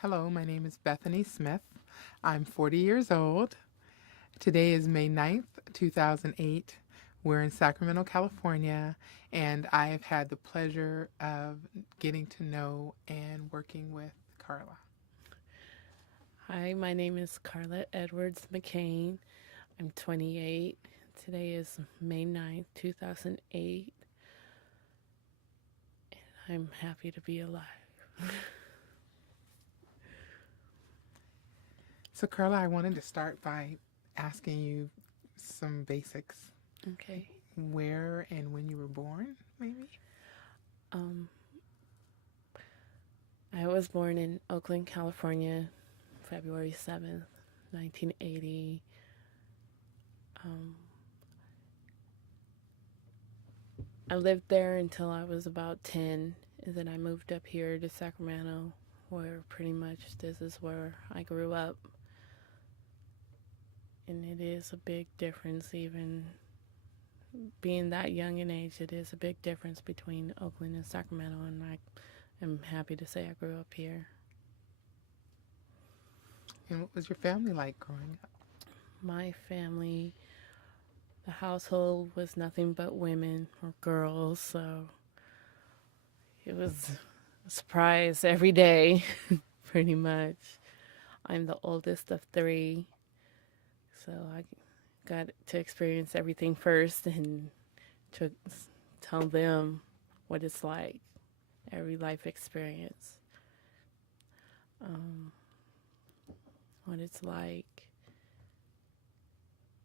Hello, my name is Bethany Smith. I'm 40 years old. Today is May 9th, 2008. We're in Sacramento, California, and I have had the pleasure of getting to know and working with Karla. Hi, my name is Karla Edwards-McCain. I'm 28. Today is May 9th, 2008. And I'm happy to be alive. So, Karla, I wanted to start by asking you some basics. Okay. Where and when you were born, maybe? I was born in Oakland, California, February 7th, 1980. I lived there until I was about 10, and then I moved up here to Sacramento, where pretty much this is where I grew up. And it is a big difference, even being that young in age, it is a big difference between Oakland and Sacramento, and I am happy to say I grew up here. And what was your family like growing up? My family, the household was nothing but women or girls, so it was a surprise every day, pretty much. I'm the oldest of three, so I got to experience everything first and to tell them what it's like, every life experience, what it's like.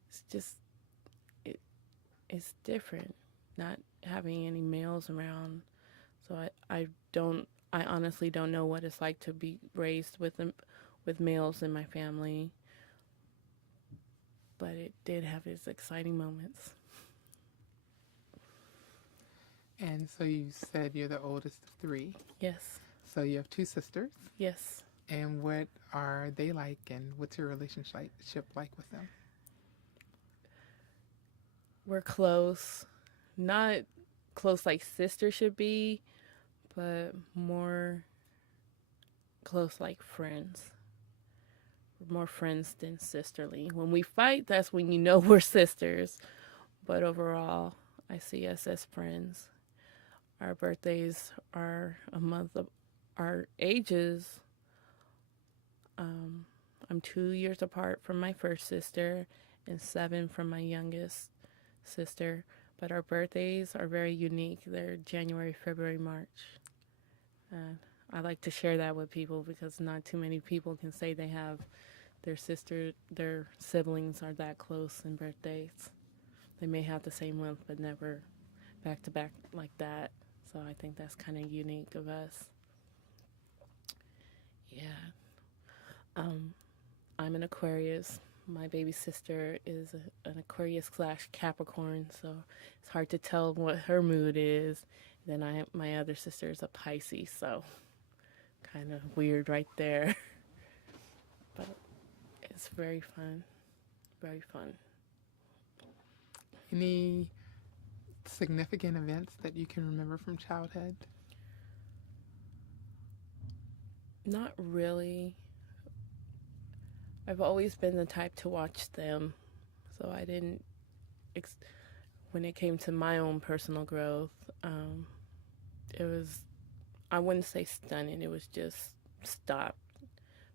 It's just, it's different, not having any males around. So I honestly don't know what it's like to be raised with males in my family. But it did have its exciting moments. And so you said you're the oldest of three. Yes. So you have two sisters. Yes. And what are they like, and what's your relationship like with them? We're close. Not close like sisters should be, but more close like friends. We're more friends than sisterly. When we fight, that's when you know we're sisters. But overall, I see us as friends. Our birthdays are a month of our ages. I'm 2 years apart from my first sister and 7 from my youngest sister. But our birthdays are very unique. They're January, February, March. I like to share that with people because not too many people can say they have their siblings are that close in birthdays. They may have the same month, but never back to back like that. So I think that's kind of unique of us. Yeah. I'm an Aquarius. My baby sister is an Aquarius / Capricorn, so it's hard to tell what her mood is. Then my other sister is a Pisces, so kind of weird right there. But it's very fun. Very fun. Any significant events that you can remember from childhood? Not really. I've always been the type to watch them, so I didn't. When it came to my own personal growth, it was, I wouldn't say stunning. It was just stopped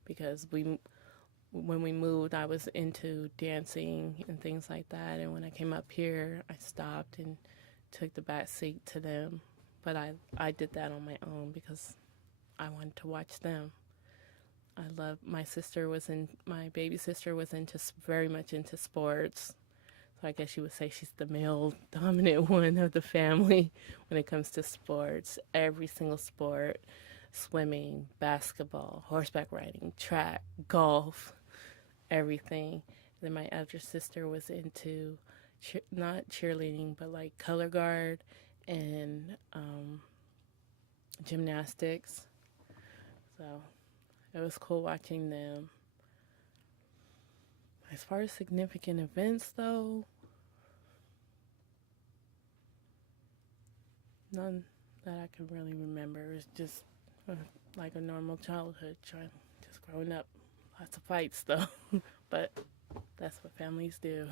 because when we moved, I was into dancing and things like that, and when I came up here, I stopped and took the back seat to them. But I did that on my own because I wanted to watch them. My baby sister was very much into sports. So I guess you would say she's the male dominant one of the family when it comes to sports. Every single sport, swimming, basketball, horseback riding, track, golf, everything. Then my other sister was into not cheerleading, but like color guard and gymnastics. So it was cool watching them. As far as significant events, though, none that I can really remember. It's just like a normal childhood, growing up, lots of fights though, but that's what families do.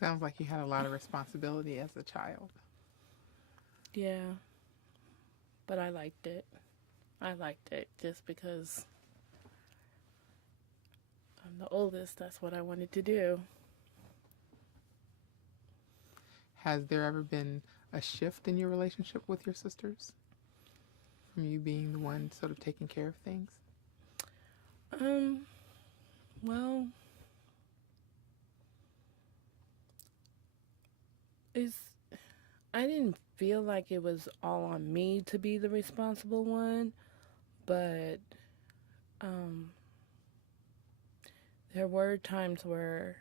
Sounds like you had a lot of responsibility as a child. Yeah, but I liked it. I liked it just because I'm the oldest. That's what I wanted to do. Has there ever been a shift in your relationship with your sisters? From you being the one sort of taking care of things? Um, well, it's I didn't feel like it was all on me to be the responsible one, but um, there were times where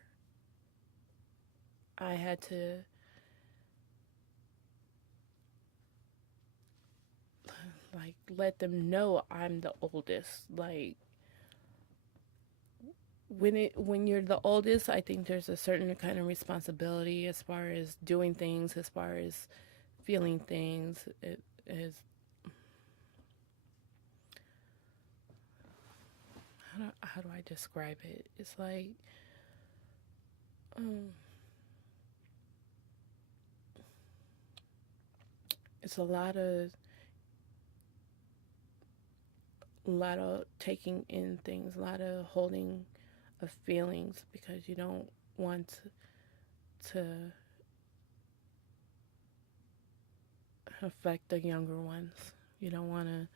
I had to like let them know I'm the oldest. Like when you're the oldest, I think there's a certain kind of responsibility as far as doing things, as far as feeling things. It is how do I describe it? It's like um, it's a lot of taking in things, a lot of holding of feelings because you don't want to affect the younger ones. You don't want to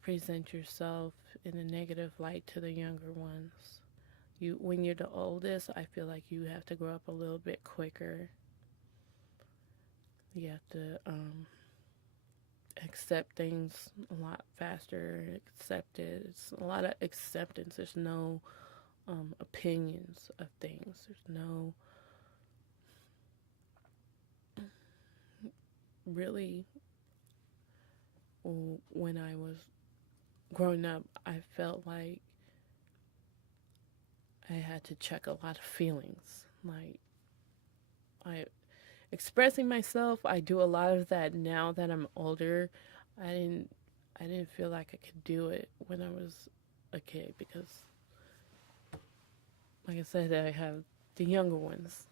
present yourself in a negative light to the younger ones. When you're the oldest, I feel like you have to grow up a little bit quicker. You have to accept things a lot faster. Accept it. It's a lot of acceptance. There's no opinions of things. There's no really. When I was growing up, I felt like I had to check a lot of feelings. Like I expressing myself, I do a lot of that now that I'm older. I didn't feel like I could do it when I was a kid because like I said, I have the younger ones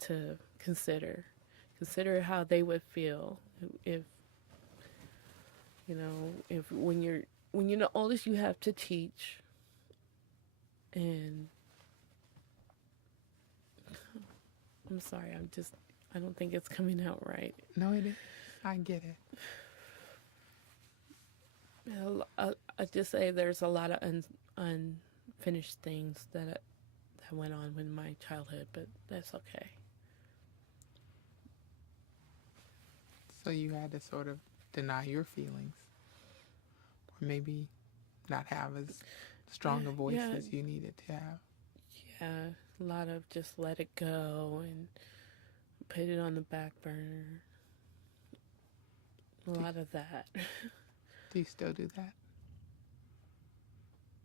to consider. Consider how they would feel if if when you're the oldest you have to teach and I'm sorry, I don't think it's coming out right. No, it is. I get it. I just say there's a lot of unfinished things that went on with my childhood, but that's okay. So you had to sort of deny your feelings, or maybe not have as strong a voice Yeah, as you needed to have. yeah, a lot of just let it go and put it on the back burner. A lot of that. Do you still do that?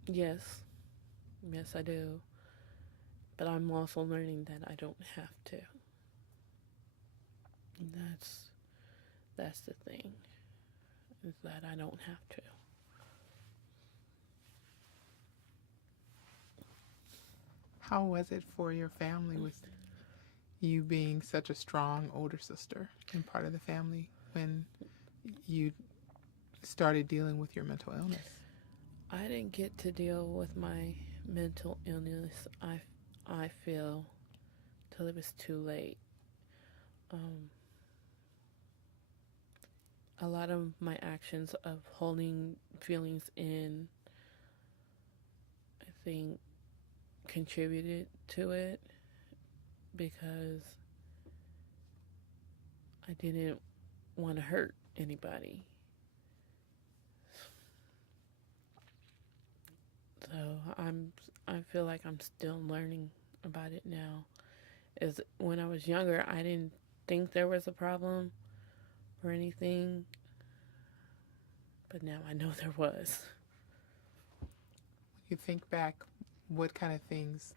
Yes, yes, I do. But I'm also learning that I don't have to. And that's the thing, is that I don't have to. How was it for your family with you being such a strong older sister and part of the family when you started dealing with your mental illness? I didn't get to deal with my mental illness, I feel, till it was too late. A lot of my actions of holding feelings in, I think, contributed to it because I didn't want to hurt anybody. So I feel like I'm still learning about it now. Is when I was younger, I didn't think there was a problem or anything, but now I know there was. When you think back, what kind of things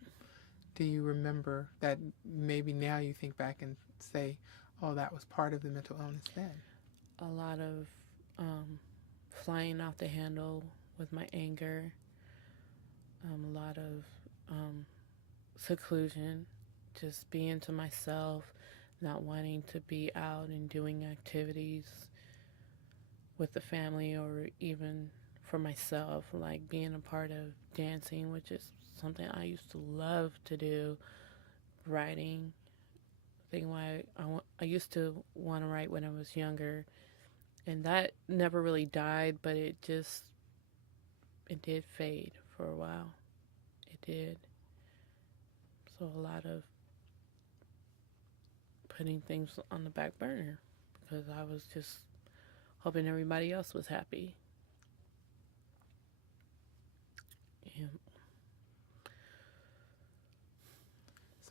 do you remember that maybe now you think back and say, oh, that was part of the mental illness then? A lot of flying off the handle with my anger, a lot of seclusion, just being to myself, not wanting to be out and doing activities with the family or even for myself, like being a part of dancing, which is something I used to love to do, writing. Thing why I used to want to write when I was younger, and that never really died, but it did fade for a while. It did. So a lot of putting things on the back burner because I was just hoping everybody else was happy. Yeah.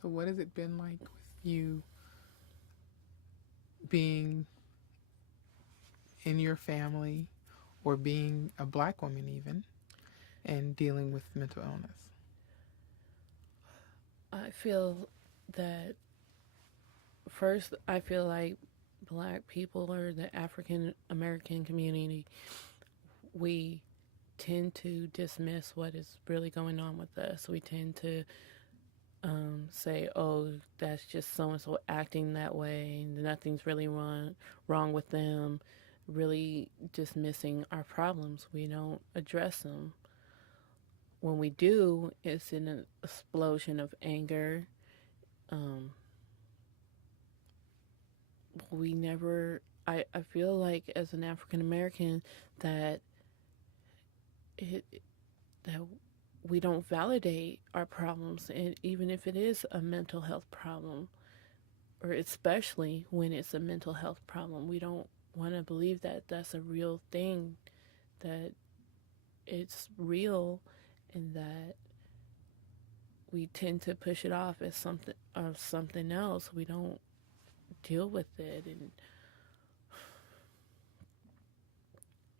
So, what has it been like with you being in your family or being a black woman, even, and dealing with mental illness? I feel that first, I feel like black people or the African American community, we tend to dismiss what is really going on with us. We tend to say, "Oh, that's just so and so acting that way. Nothing's really wrong with them." Really dismissing our problems. We don't address them. When we do, it's in an explosion of anger. We never. I feel like as an African American that it that we don't validate our problems, and even if it is a mental health problem, or especially when it's a mental health problem, we don't want to believe that that's a real thing, that it's real, and that we tend to push it off as something else. We don't deal with it. And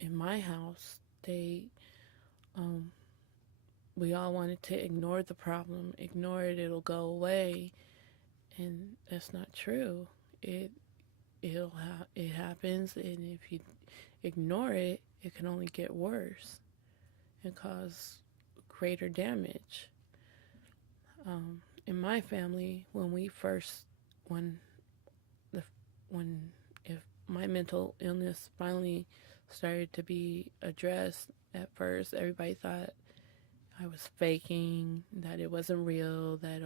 in my house, we all wanted to ignore the problem, ignore it, it'll go away, and that's not true. It happens, and if you ignore it, it can only get worse and cause greater damage. In my family, when if my mental illness finally started to be addressed, at first everybody thought I was faking, that it wasn't real, that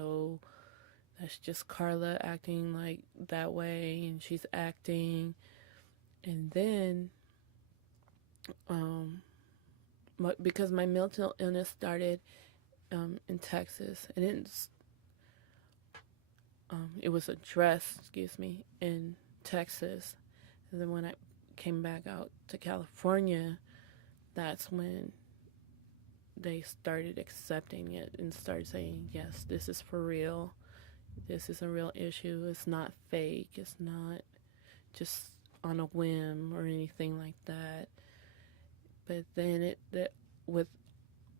that's just Karla acting like that way, and she's acting. And then, because my mental illness started in Texas, and it was addressed, in Texas. And then when I came back out to California, that's when they started accepting it and started saying, yes, this is for real. This is a real issue. It's not fake. It's not just on a whim or anything like that. But then with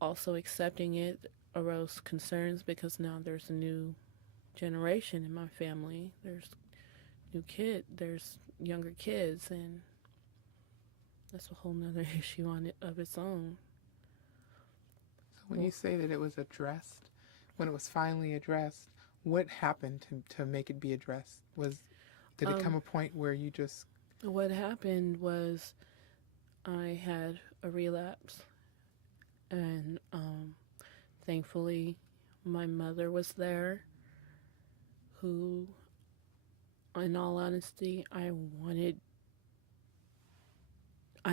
also accepting it arose concerns because now there's a new generation in my family. There's there's younger kids, and that's a whole nother issue of its own. So, when you say that it was addressed, when it was finally addressed, what happened to make it be addressed? Did it come a point where you just... What happened was I had a relapse, and thankfully my mother was there, who, in all honesty, I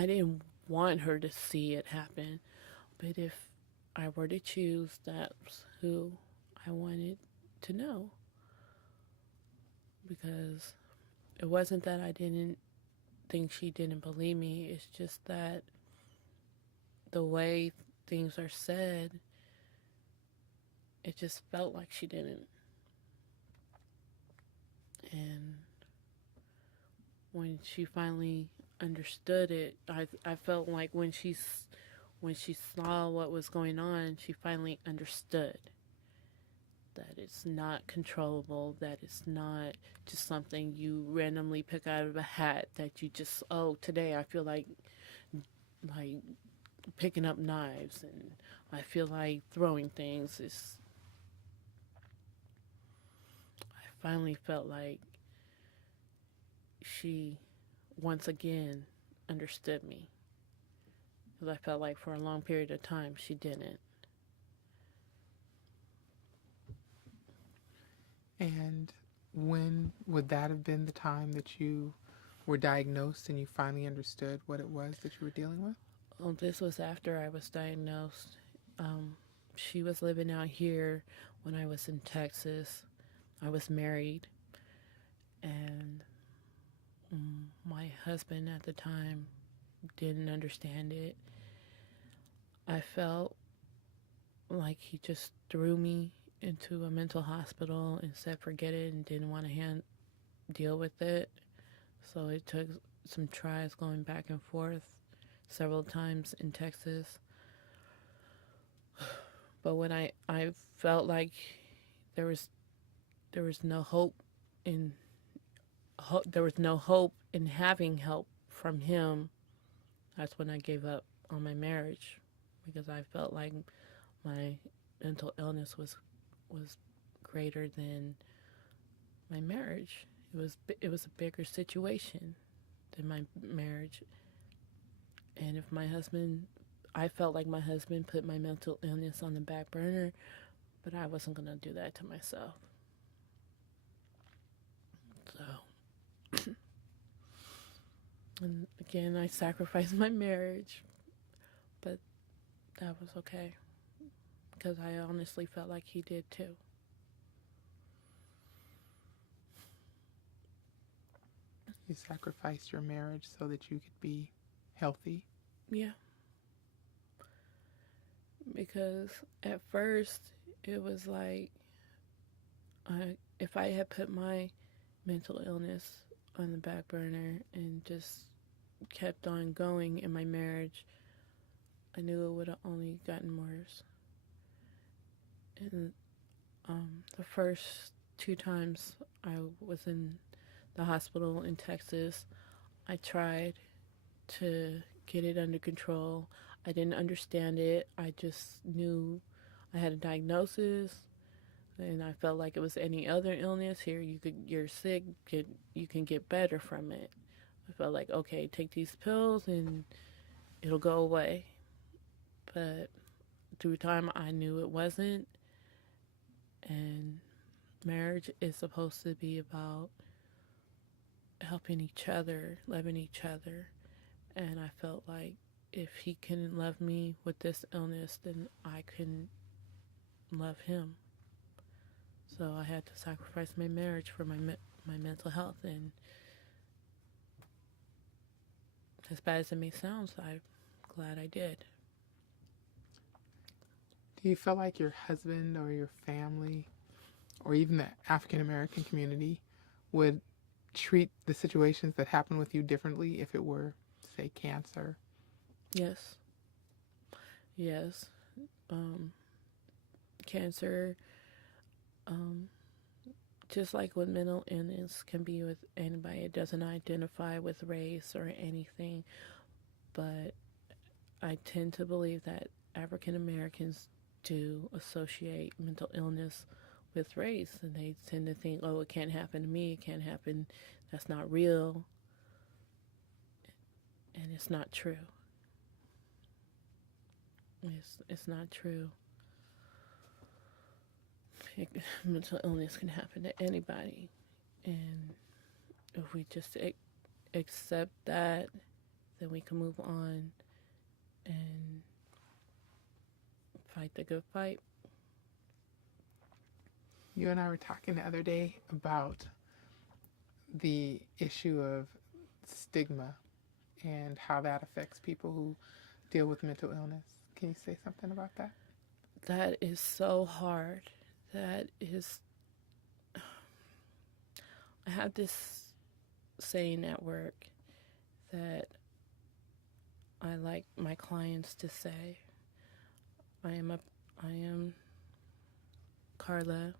didn't want her to see it happen, but if I were to choose, that's who I wanted to know. Because it wasn't that I didn't think she didn't believe me, it's just that the way things are said, it just felt like she didn't. And when she finally understood it, I felt like when she saw what was going on, she finally understood that it's not controllable, that it's not just something you randomly pick out of a hat, that you just, oh, today I feel like picking up knives, and I feel like throwing things. I finally felt like she once again understood me, because I felt like for a long period of time she didn't. And when would that have been the time that you were diagnosed and you finally understood what it was that you were dealing with? Well, this was after I was diagnosed. Um, she was living out here when I was in Texas. I was married, and my husband at the time didn't understand it. I felt like he just threw me into a mental hospital and said forget it and didn't want to deal with it. So it took some tries going back and forth several times in Texas. But when I felt like there was no hope in there was no hope in having help from him, that's when I gave up on my marriage, because I felt like my mental illness was greater than my marriage. It was a bigger situation than my marriage. And if my husband, I felt like my husband put my mental illness on the back burner, but I wasn't going to do that to myself. So, and again, I sacrificed my marriage, but that was okay, because I honestly felt like he did too. You sacrificed your marriage so that you could be healthy? Yeah. Because at first it was like, if I had put my mental illness on the back burner and just kept on going in my marriage, I knew it would have only gotten worse. And the first 2 times I was in the hospital in Texas, I tried to get it under control. I didn't understand it. I just knew I had a diagnosis, and I felt like it was any other illness. Here, you're sick, you can get better from it. I felt like, okay, take these pills and it'll go away. But through time, I knew it wasn't. And marriage is supposed to be about helping each other, loving each other. And I felt like if he couldn't love me with this illness, then I couldn't love him. So I had to sacrifice my marriage for my mental health. And as bad as it may sound, I'm glad I did. Do you feel like your husband or your family or even the African American community would treat the situations that happen with you differently if it were, say, cancer? Yes. Yes. Cancer, just like with mental illness, can be with anybody. It doesn't identify with race or anything. But I tend to believe that African Americans do associate mental illness with race, and they tend to think, oh, it can't happen to me, it can't happen, that's not real. And it's not true. It's not true. Mental illness can happen to anybody, and if we just accept that, then we can move on and fight the good fight. You and I were talking the other day about the issue of stigma and how that affects people who deal with mental illness. Can you say something about that? That is so hard. That is... I have this saying at work that I like my clients to say. I am Karla.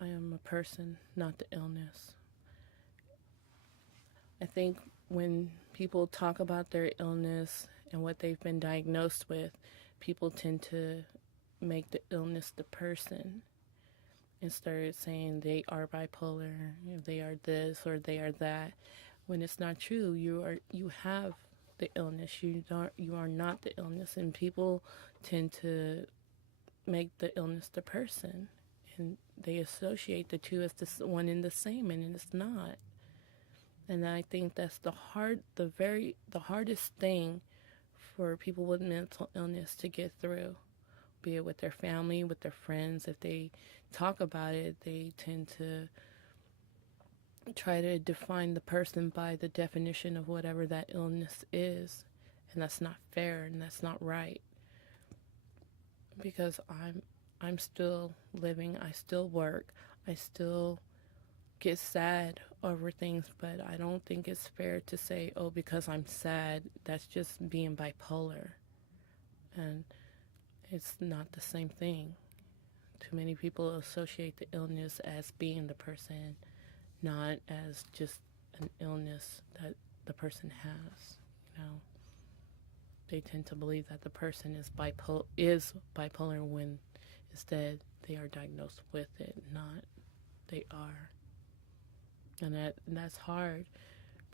I am a person, not the illness. I think when people talk about their illness and what they've been diagnosed with, people tend to make the illness the person and start saying they are bipolar, they are this or they are that, when it's not true. You have the illness. You are not the illness, and people tend to make the illness the person, and they associate the two as this one and the same, and it's not. And I think that's the hardest thing for people with mental illness to get through, be it with their family, with their friends. If they talk about it, they tend to try to define the person by the definition of whatever that illness is, and that's not fair and that's not right. Because I'm still living, I still work, I still get sad over things, but I don't think it's fair to say, oh, because I'm sad, that's just being bipolar. And it's not the same thing. Too many people associate the illness as being the person, not as just an illness that the person has. You know, they tend to believe that the person is bipolar when instead they are diagnosed with it, not they are. And that's hard,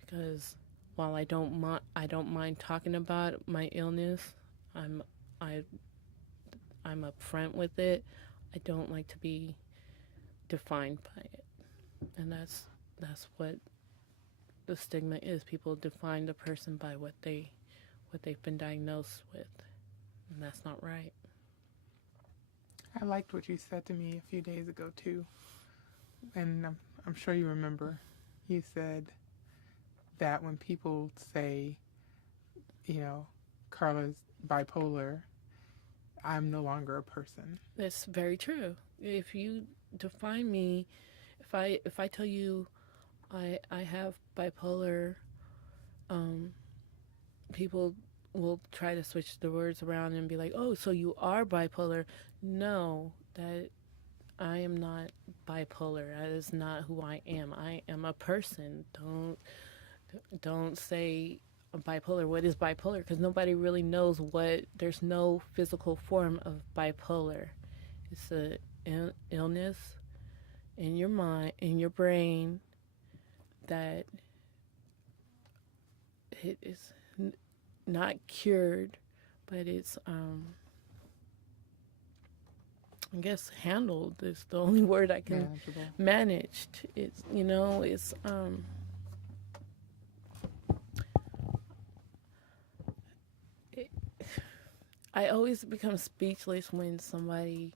because while I don't mind talking about my illness, I'm upfront with it. I don't like to be defined by it, and that's what the stigma is. People define the person by what they've been diagnosed with, and that's not right. I liked what you said to me a few days ago too, and I'm sure you remember. You said that when people say, Karla's bipolar, I'm no longer a person. That's very true. If you define me, if I tell you I have bipolar, people will try to switch the words around and be like, oh, so you are bipolar. No, that I am not bipolar. That is not who I am. I am a person. Don't say bipolar. What is bipolar? Because nobody really knows there's no physical form of bipolar. It's an illness in your mind, in your brain, that it is not cured, but it's I guess handled is the only word I can. Manageable. Managed. It's it's I always become speechless when somebody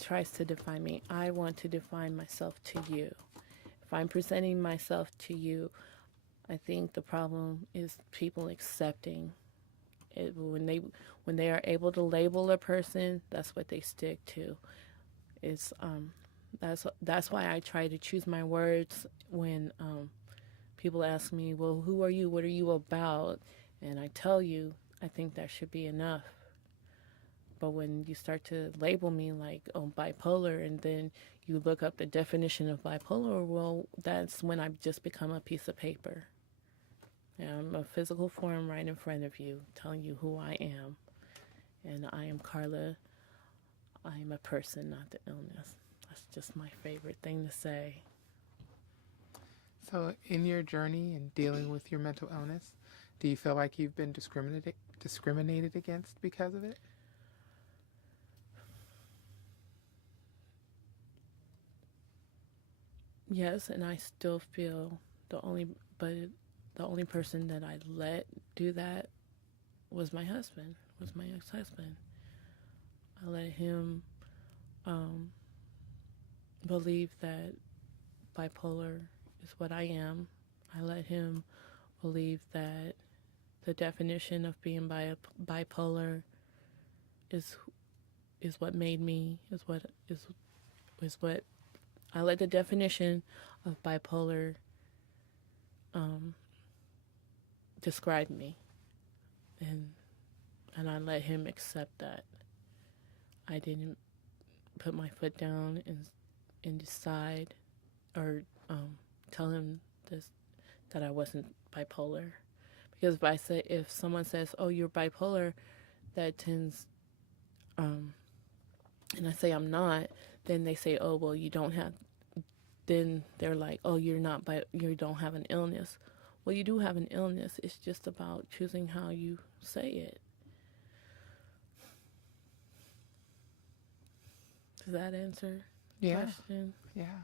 tries to define me. I want to define myself to you. If I'm presenting myself to you, I think the problem is people accepting it. When they are able to label a person, that's what they stick to. It's that's why I try to choose my words when people ask me, well, who are you? What are you about? And I tell you, I think that should be enough. But when you start to label me like, oh, bipolar, and then you look up the definition of bipolar, well, that's when I've just become a piece of paper. I'm a physical form right in front of you, telling you who I am. And I am Karla. I am a person, not the illness. That's just my favorite thing to say. So in your journey and dealing with your mental illness, do you feel like you've been discriminated against because of it? Yes, and I still feel the only person that I let do that was my husband, was my ex-husband. I let him believe that bipolar is what I am. I let him believe that the definition of being bipolar is what made me, is what I let the definition of bipolar describe me, and I let him accept that. I didn't put my foot down and decide or tell him this that I wasn't bipolar. Because if someone says, "Oh, you're bipolar," that tends, and I say I'm not, then they say, "Oh, well, you don't have." Then they're like, "Oh, you don't have an illness." Well, you do have an illness. It's just about choosing how you say it. Does that answer the Yeah, question? yeah.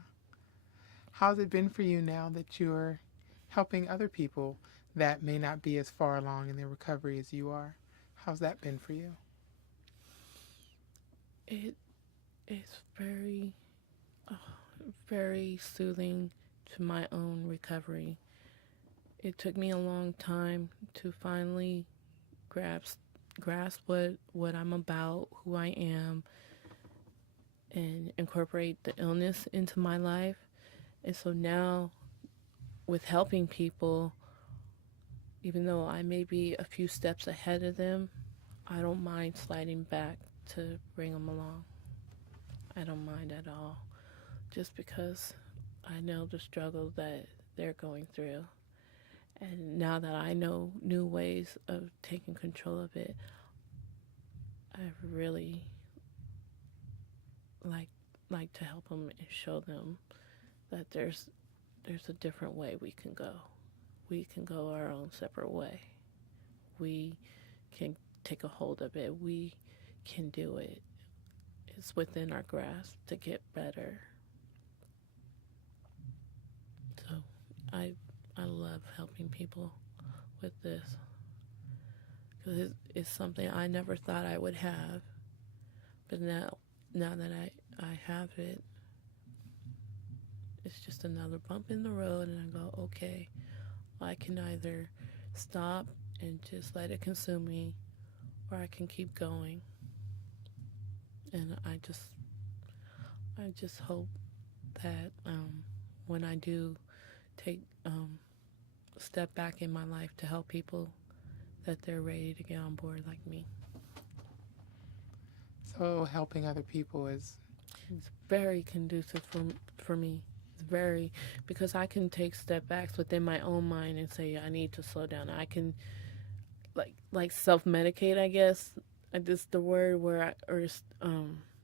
How's it been for you now that you're helping other people that may not be as far along in their recovery as you are? How's that been for you? It is very soothing to my own recovery. It took me a long time to finally grasp what I'm about, who I am, and incorporate the illness into my life. And so now, with helping people, even though I may be a few steps ahead of them, I don't mind sliding back to bring them along. I don't mind at all, just because I know the struggle that they're going through. And now that I know new ways of taking control of it, I really like to help them and show them that there's a different way we can go. We can go our own separate way. We can take a hold of it. We can do it. It's within our grasp to get better. So I love helping people with this, because it's something I never thought I would have, but now that I have it, it's just another bump in the road, and I go, okay, I can either stop and just let it consume me, or I can keep going. And I just hope that when I do take step back in my life to help people, that they're ready to get on board like me. So helping other people is It's very conducive for me. It's very, because I can take step backs within my own mind and say I need to slow down. I can like self-medicate, I guess. Just the word where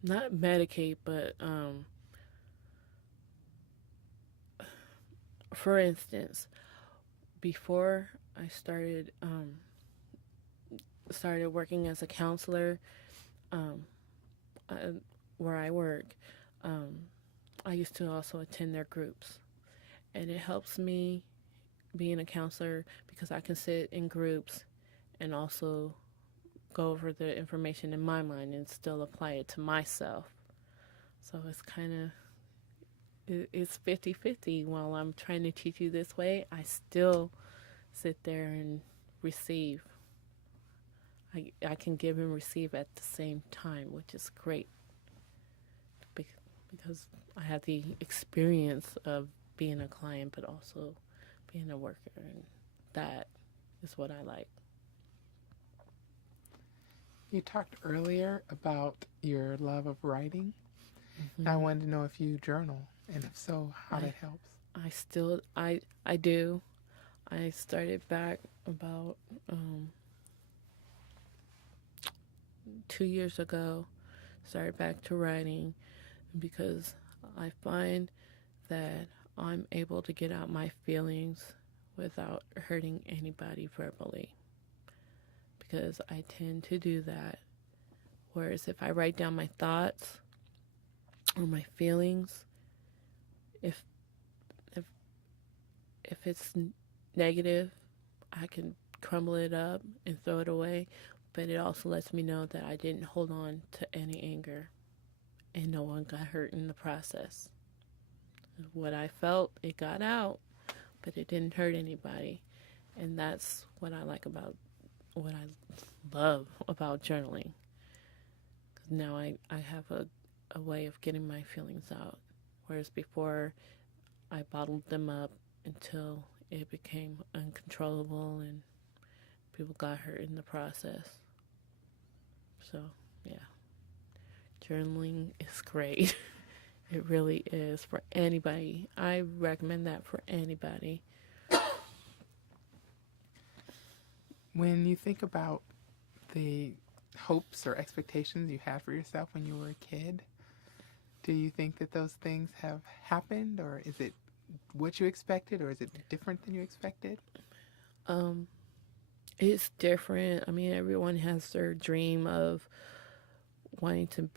not medicate, but for instance, before I started working as a counselor, I, where I work, I used to also attend their groups, and it helps me being a counselor because I can sit in groups and also go over the information in my mind and still apply it to myself. So it's kind of, it's 50-50. While I'm trying to teach you this way, I still sit there and receive. I can give and receive at the same time, which is great, because I have the experience of being a client, but also being a worker, and that is what I like. You talked earlier about your love of writing. Mm-hmm. I wanted to know if you journal, and if so, how that helps. I do. I started back about 2 years ago. Started back to writing because I find that I'm able to get out my feelings without hurting anybody verbally, because I tend to do that. Whereas if I write down my thoughts or my feelings, if it's negative, I can crumble it up and throw it away, but it also lets me know that I didn't hold on to any anger and no one got hurt in the process. What I felt, it got out, but it didn't hurt anybody. And that's what I like about, what I love about journaling. Because now I have a way of getting my feelings out. Whereas before, I bottled them up until it became uncontrollable and people got hurt in the process. So, yeah. Journaling is great. It really is, for anybody. I recommend that for anybody. When you think about the hopes or expectations you had for yourself when you were a kid, do you think that those things have happened, or is it what you expected, or is it different than you expected? Um, it's different. I mean, everyone has their dream of wanting to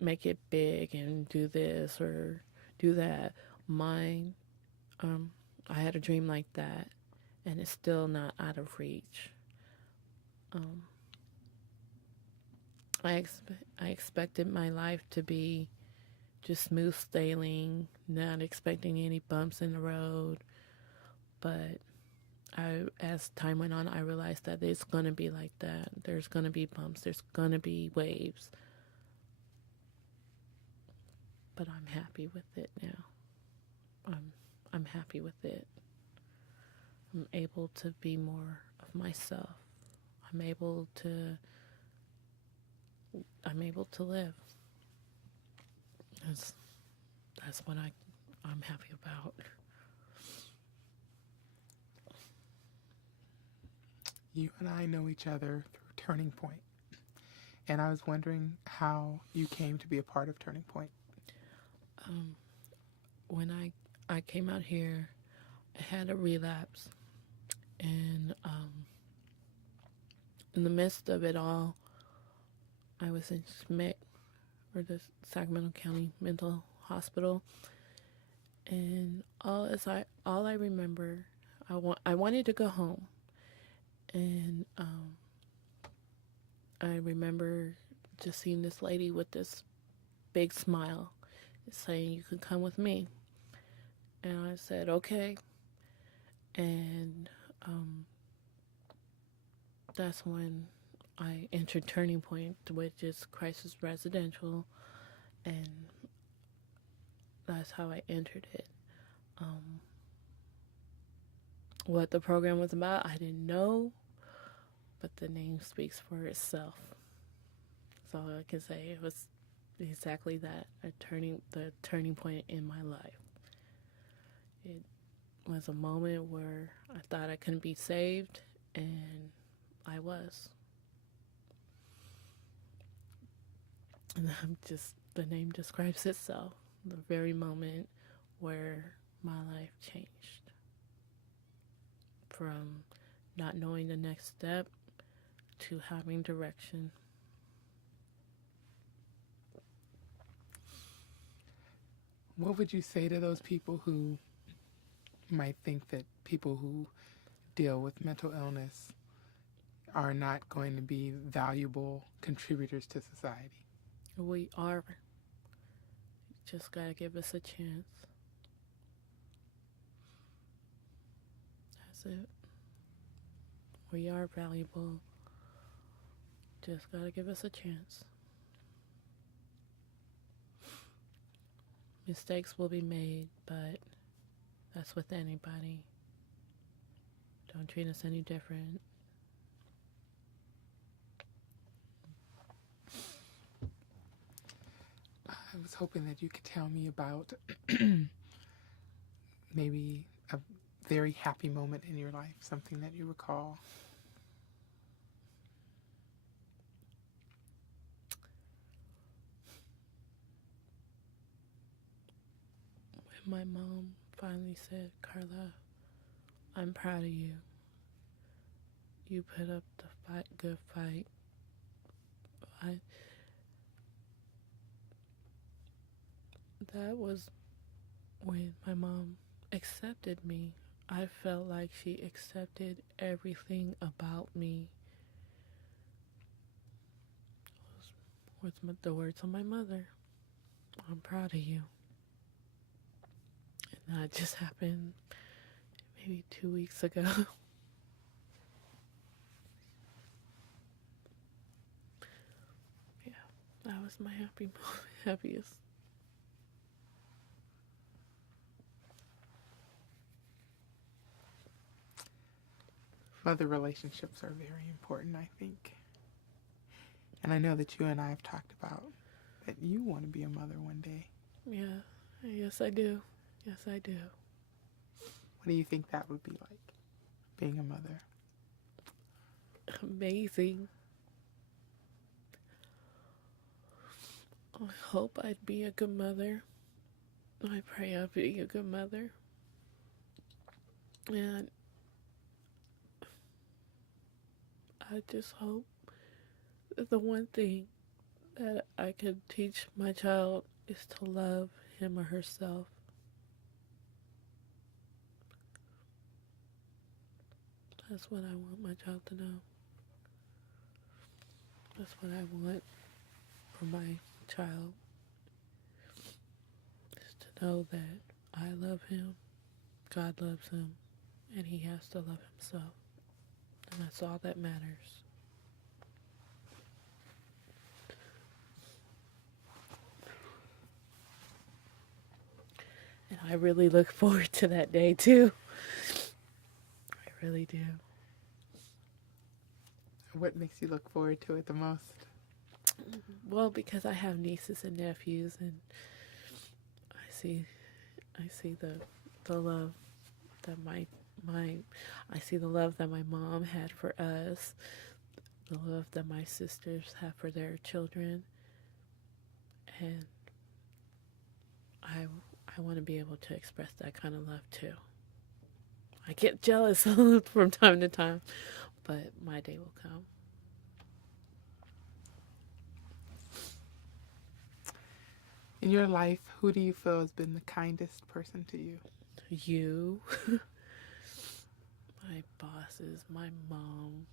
make it big and do this or do that. Mine, I had a dream like that, and it's still not out of reach. Um, I expected my life to be just smooth sailing, not expecting any bumps in the road. But as time went on, I realized that it's gonna be like that. There's gonna be bumps. There's gonna be waves. But I'm happy with it now. I'm happy with it. I'm able to be more of myself. I'm able to live. That's what I'm happy about. You and I know each other through Turning Point, and I was wondering how you came to be a part of Turning Point. When I came out here, I had a relapse, and in the midst of it all, I was in SMIC, or the Sacramento County Mental Hospital, and all I remember, I wanted to go home, and I remember just seeing this lady with this big smile, saying, "You can come with me," and I said, "Okay," and that's when I entered Turning Point, which is crisis residential, and that's how I entered it. What the program was about, I didn't know, but the name speaks for itself. So I can say it was exactly that, the turning point in my life. It was a moment where I thought I couldn't be saved, and I was. And the name describes itself. The very moment where my life changed. From not knowing the next step to having direction. What would you say to those people who might think that people who deal with mental illness are not going to be valuable contributors to society? We are. Just gotta give us a chance. That's it. We are valuable. Just gotta give us a chance. Mistakes will be made, but that's with anybody. Don't treat us any different. I was hoping that you could tell me about maybe a very happy moment in your life, something that you recall. When my mom finally said, "Karla, I'm proud of you. You put up the good fight." That was when my mom accepted me. I felt like she accepted everything about me. Those were the words of my mother. I'm proud of you. And that just happened maybe 2 weeks ago. Yeah, that was my happiest. Mother relationships are very important, I think. And I know that you and I have talked about that you want to be a mother one day. Yeah, yes I do. Yes I do. What do you think that would be like, being a mother? amazing. I hope I'd be a good mother. I pray I'll be a good mother. And I just hope that the one thing that I could teach my child is to love him or herself. That's what I want my child to know. That's what I want for my child, is to know that I love him, God loves him, and he has to love himself. And that's all that matters. And I really look forward to that day too. I really do. What makes you look forward to it the most? Well, because I have nieces and nephews, and I see the love that I see the love that my mom had for us, the love that my sisters have for their children, and I want to be able to express that kind of love too. I get jealous from time to time, but my day will come. In your life, who do you feel has been the kindest person to you? You, my bosses, my mom.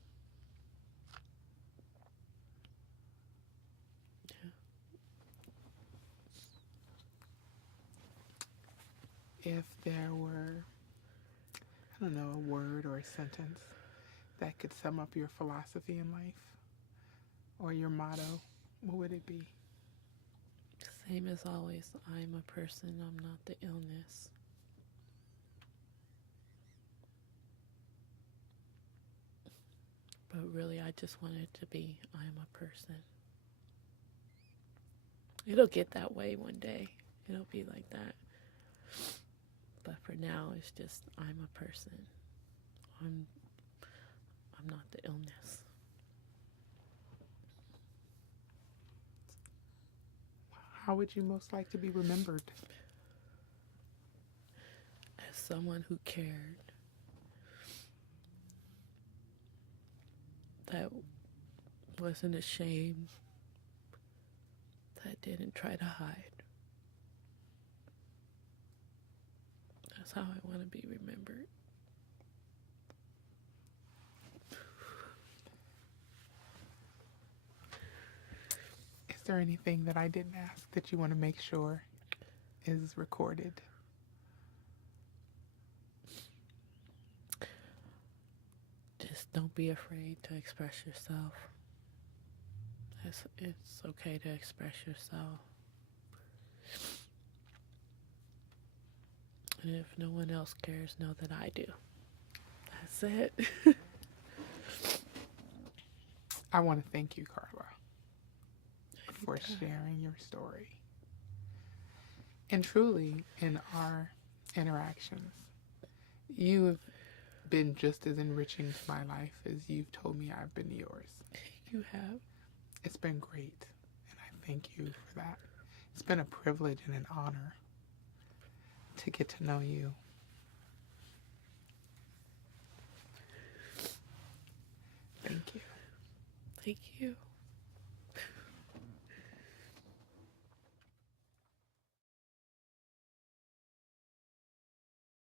If there were, I don't know, a word or a sentence that could sum up your philosophy in life or your motto, what would it be? Same as always, I'm a person, I'm not the illness. But really, I just want it to be, I'm a person. It'll get that way one day. It'll be like that. But for now, it's just, I'm a person. I'm not the illness. How would you most like to be remembered? As someone who cared, that wasn't ashamed, that didn't try to hide. That's how I want to be remembered. Is there anything that I didn't ask that you want to make sure is recorded? Just don't be afraid to express yourself. It's okay to express yourself. And if no one else cares, know that I do. That's it. I want to thank you, Karla, for sharing your story. And truly, in our interactions, you have been just as enriching to my life as you've told me I've been yours. You have. It's been great, and I thank you for that. It's been a privilege and an honor to get to know you. Thank you. Thank you.